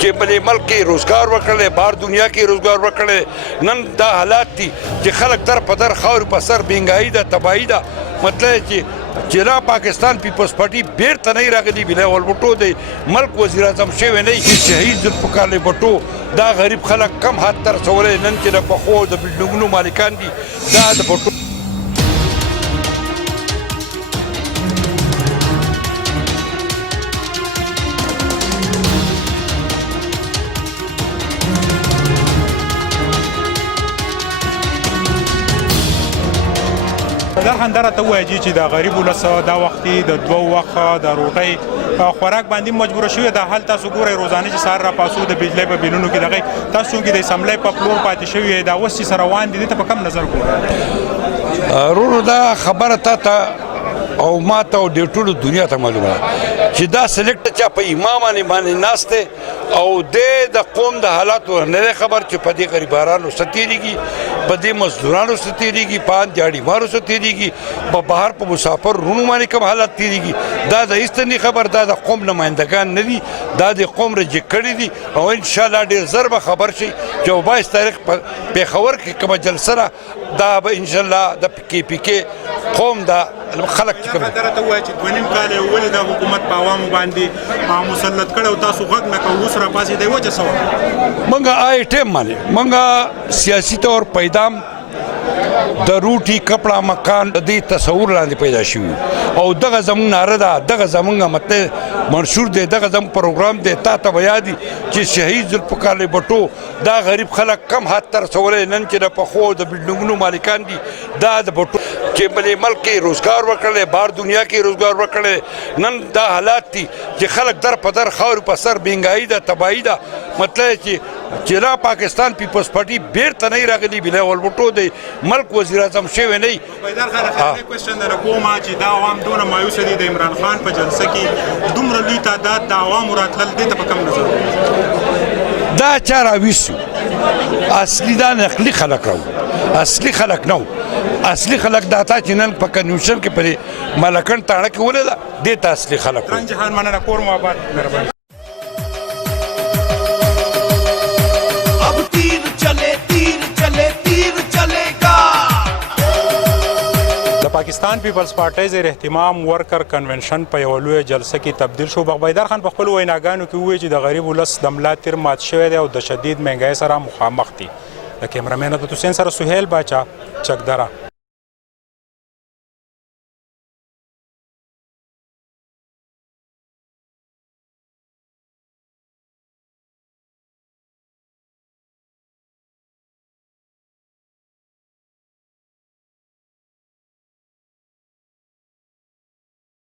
چې بلې ملک کې روزګار ورکړی بهر دنیا کې روزګار ورکړی نن دا حالات دي چې خلک در په در خاورې په سر بینګایي ده تباهي ده مطلب چې را پاکستان پیپلز پارټي بیرته نه راغلی بلاول بھٹو دی ملک وزیر اعظم شوی نه چې شهید ذوالفقار علی بھٹو دا غریب خلک کم حد ته رسولی نن چې د پخو د بلډینګونو مالکان دي دا د بھٹو بدرخان دا راته ووایه چې د غریب ولس دا وختي د دوه وخت د روټۍ خوراک باندې مجبوره شوې ده. حال تاسو ګورئ روزانه چې سهار راپاسو د بجلۍ په بیلونو کې دغه تاسو چونکې د اسمبلۍ په پلور پاتې شوي دا اوس چې سره روان دي دې ته په کم نظر ګورئ؟ ورورو دا خبره تا ته او ما ته او د ټولو دنیا ته معلومه چې دا سلیکټ چا په امام باندې ناست دی او د قوم د حالاتو نه دی خبر چې په دې غریبانو څه تېرېږي په دې مزدورانو څه تېرېږي په ان دیاړیوالو څه تېرېږي په بهر په مسافر رونو باندې کوم حالات تېرېږي دا د هېڅ نه خبر دا د قوم نمایندګان نه دي دا د قوم رجیکټ کړي دي او انشاءالله ډېر ژر به خبر شي چې 22 تاریخ په پېښور کې کومه جلسه ده دا به انشاءالله د کې پي کې قوم دا خلک چې کوم دا راته ووایه چې 2.5 کال یې ولې د حکومت په عوامو باندې مسلط کړی او تاسو غږ نه کوو اوس راپاڅېدئ وجه څه وه؟ موږ آی ټیم باندې موږ سیاسي طور پیدام د روټي کپړه مکان د دې تصور لاندې پیدا شوي او دغه زموږ ناره ده دغه زموږ مطلب منشور دی دغه زموږ پروګرام دی تا ته به یاد وي چې شهید ذوالفقار علی بھٹو دا غریب خلک کم حد ته رسولی نن چې د پخو د بلډینګونو مالکان دي دا د بھٹو چې بلې ملک کې روزګار ورکړی بهر دنیا کې روزګار ورکړی نن دا حالات دي چې خلک در په در خاورې په سر بینګایي ده تباهي ده مطلب چې را پاکستان پیپلز پارټي بیرته نه راغلی بلاول بھٹو دی ملک وزیر اعظم شوی نه بیدار خان اخرنی کوېسچن در کوم چې دا عوام دونه مایوسه دي د عمران خان په جلسه کې دومره لوی تعداد د عوامو راتلل دې ته په کم نظر دا چا راویستو اصلي دا نقلي خلک راو اصلي خلک نه اصلي خلک دا تا چې نن په کنوینشن کې پرې ملکن تاڼه کې ولې ده دې ته اصلي خلک رنګ جهان مننه کور مو آباد مهرباني پاکستان پیپلز پارټۍ زیر اهتمام ورکر کنونشن په یوه لویه جلسه کې تبدیل شو. بغبیدار خان په خپلو ویناګانو کې وویل چې د غریب ولس د ملا تیر مات شوی دی او د شدید مهنګۍ سره مخامخ دي. د کیمرامین عبدالحسین سره سهیل باچا چکدره.